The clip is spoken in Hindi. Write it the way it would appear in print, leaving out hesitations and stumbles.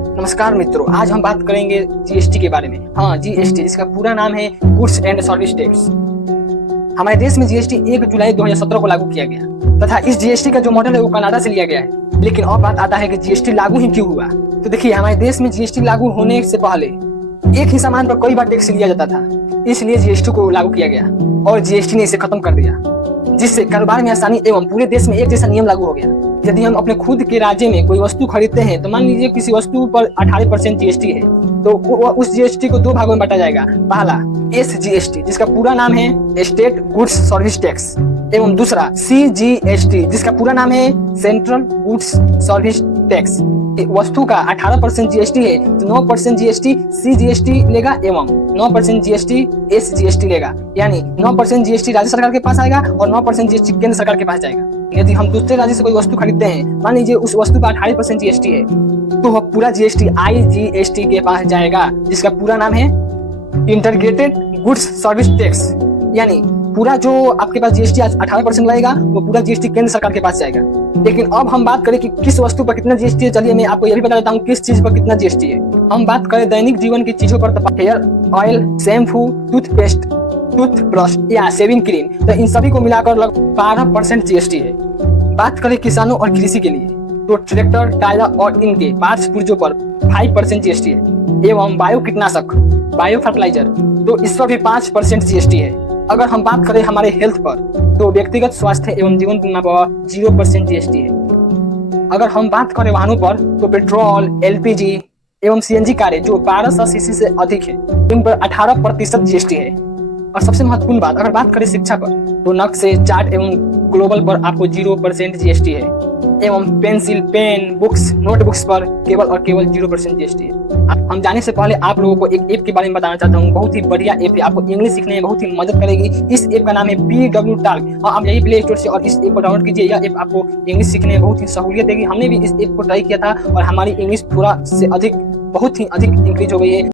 नमस्कार मित्रों, आज हम बात करेंगे जीएसटी के बारे में। हाँ, जीएसटी जिसका पूरा नाम है गुड्स एंड सर्विस टैक्स। हमारे देश में जीएसटी 1 जुलाई 2017 को लागू किया गया तथा इस जीएसटी का जो मॉडल है वो कनाडा से लिया गया है। लेकिन अब बात आता है कि जीएसटी लागू ही क्यों हुआ। तो देखिए, हमारे देश में जीएसटी लागू होने से पहले एक ही सामान पर कई बार टैक्स लिया जाता था, इसलिए जीएसटी को लागू किया गया और जीएसटी ने इसे खत्म कर दिया, जिससे कारोबार में आसानी एवं पूरे देश में एक जैसा नियम लागू हो गया। यदि हम अपने खुद के राज्य में कोई वस्तु खरीदते हैं तो मान लीजिए किसी वस्तु पर 18% जीएसटी है, तो उस जीएसटी को दो भागों में बांटा जाएगा। पहला एसजीएसटी जिसका पूरा नाम है स्टेट गुड्स सर्विस टैक्स एवं दूसरा सीजीएसटी जिसका पूरा नाम है सेंट्रल गुड्स सर्विस टैक्स। वस्तु का 18% जीएसटी है तो 9% जीएसटी सीजीएसटी लेगा एवं 9% जीएसटी एसजीएसटी लेगा, यानी 9% जीएसटी राज्य सरकार के पास आएगा और 9% जीएसटी केंद्र सरकार के पास जाएगा। यदि हम दूसरे राज्य से कोई वस्तु खरीदते हैं, मान लीजिए उस वस्तु पर 18% जीएसटी है, तो वह पूरा जीएसटी आईजीएसटी के पास जाएगा जिसका पूरा नाम है इंटीग्रेटेड गुड्स सर्विस टैक्स, यानी पूरा जो आपके पास जीएसटी 18% लगेगा वो पूरा जीएसटी केंद्र सरकार के पास जाएगा। लेकिन अब हम बात करें कि किस वस्तु पर कितना जीएसटी है। चलिए मैं आपको यह भी बता देता हूँ किस चीज पर कितना जीएसटी है। हम बात करें दैनिक जीवन की चीजों पर, तो hair oil, shampoo, toothpaste, toothbrush या शेविंग क्रीम, तो इन सभी को मिलाकर लगभग 12% जीएसटी है। बात करें किसानों और कृषि के लिए, तो ट्रैक्टर, टायर और इनके पार्ट्स पुर्जों पर 5% जीएसटी है एवं बायो कीटनाशक, बायो फर्टिलाइजर, तो इस पर भी 5% जीएसटी है। अगर हम बात करें हमारे हेल्थ पर, तो व्यक्तिगत स्वास्थ्य एवं जीवन बीमा पर 0% जीएसटी है। अगर हम बात करें वाहनों पर, तो पेट्रोल, एलपीजी एवं सीएनजी कारें जो 1200 सीसी से अधिक है, इन पर 18% जीएसटी है। और सबसे महत्वपूर्ण बात, अगर बात करें शिक्षा पर, तो नक्शे, चार्ट एवं ग्लोबल पर आपको 0% जीएसटी है एवं पेंसिल, पेन, बुक्स, नोटबुक्स पर केवल और केवल 0% जीएसटी है। हम जाने से पहले आप लोगों को एक ऐप के बारे में बताना चाहता हूँ। बहुत ही बढ़िया ऐप है, आपको इंग्लिश सीखने में बहुत ही मदद करेगी। इस ऐप का नाम है PW Talk और आप यही प्ले स्टोर से और इस ऐप को डाउनलोड कीजिए। यह ऐप आपको इंग्लिश सीखने में बहुत ही सहूलियत देगी। हमने भी इस ऐप को ट्राई किया था और हमारी इंग्लिश थोड़ा से अधिक बहुत ही अधिक इंक्रीज हो गई है।